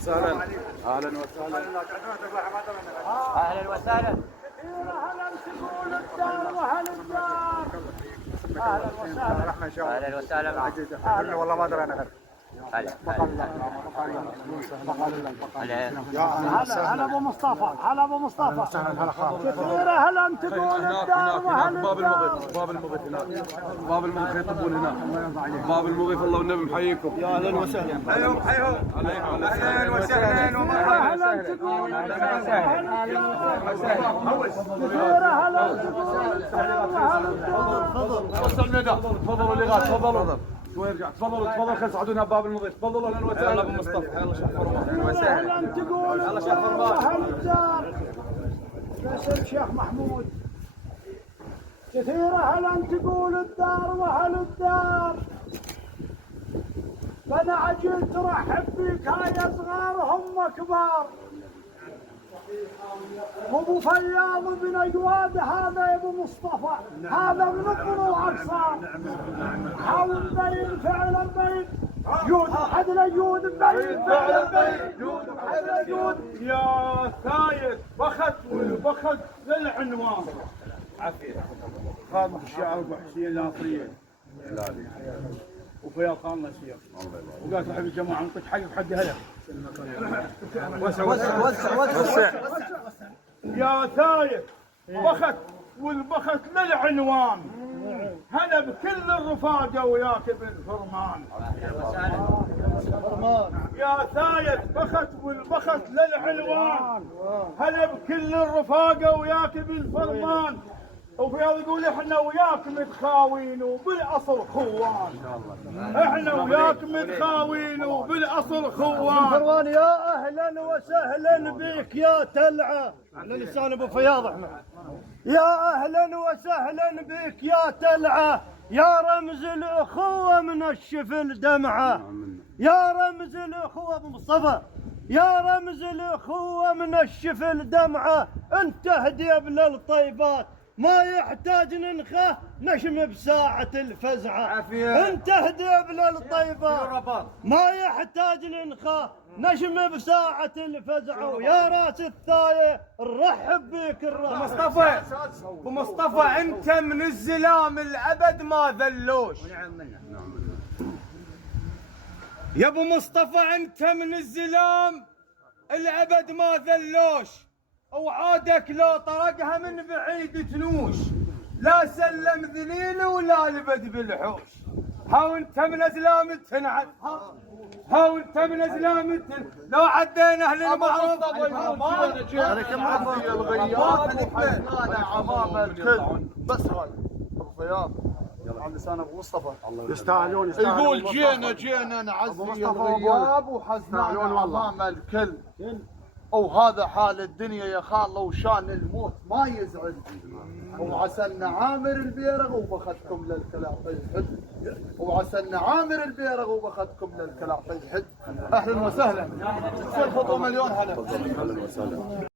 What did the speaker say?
وسهلا. اهلا وسهلا. اهلا وسهلا. هلا تقول الدار وهل الدار. اهلا وسهلا. اهلا وسهلا. والله ما ادري انا غير. هلا هلا ابو مصطفى. هلا ابو مصطفى. كثيره هلا تقول الدار وهل الدار. باب المغيث هناك. باب المغيث يطبون هناك. باب المغيث الله والنبي محييكم. يا اهلا وسهلا. حيهم اهلا وسهلا ومرحبا. هلا تقول كثيره هلا تقول الدار وهل الدار. تفضل وسع الميدان. تفضلوا اللي غاد. تفضلوا شوي ارجع. تفضلوا خلينا يساعدونا باب المغيث. تفضلوا اهلا وسهلا ابو مصطفى. يلا شيخ فرمان. اهلا وسهلا. هلا تقول الدار وهل الدار. باسم شيخ محمود. كثيره هلا تقول الدار وهل الدار. فانا عجلت رحب بك هاي صغار هم كبار. ابو فياض بن اجواد هذا يا ابو مصطفى. هذا من الضلوع اقصار. حاول مبين فعلا مبين. جود عدل جود مبين فعلا مبين. جود عدل جود. يا سايد بخت والبخت للعنوان. عافية. خادم الشعر ابو حسين الناصريين. وفياض خان نسير. وقالت صاحب الجماعه نعطيك حقك حق هلا. وسع. يا سايد بخت والبخت للعنوان. هلا بكل الرفاقه وياك بالفرمان. يا سايد بخت والبخت للعنوان. هلا بكل الرفاقه وياك بالفرمان. وفياض يقول احنا وياك متخاوين وبالاصل خوان. احنا وياك متخاوين وبالاصل خوان. فروان يا اهلا وسهلا بك يا تلعه. على لسان ابو فياض احنا. يا اهلا وسهلا بك يا تلعه. يا رمز الاخوه من الشفل دمعه. يا رمز الاخوه ابو مصطفى. يا رمز الاخوه من الشفل دمعه. انت هديب للطيبات ما يحتاج ننخه نشم بساعة الفزعة. عافية. انت هديب للطيبات ما يحتاج ننخه نشم بساعة الفزعة. ويا راس الثاية نرحب بك الرحب. مصطفى ابو مصطفى انت من الزلام الابد ما ذلوش. يا ابو مصطفى انت من الزلام الابد ما ذلوش. وعادك لو طرقها من بعيد تنوش. لا سلم ذليل ولا لبد بالحوش. هاو انت من ازلام التنعد. هاو انت من ازلام التنعد. لو عدينا اهل المعروف انا كم عندي الغياب وحزنانه عمام الكل. بس هاي ابو فياض على لسان ابو مصطفى يستاهلون. يقول جينا نعزي الغياب وحزنانه عمام الكل. وهذا حال الدنيا يا خاله وشان الموت ما يزعل. وعسى النعامر البيرغ وبخدكم للكلاع يحد. وعسى النعامر البيرغ وبخدكم للكلاع يحد. اهلا وسهلا. سلفطوا مليون هلا.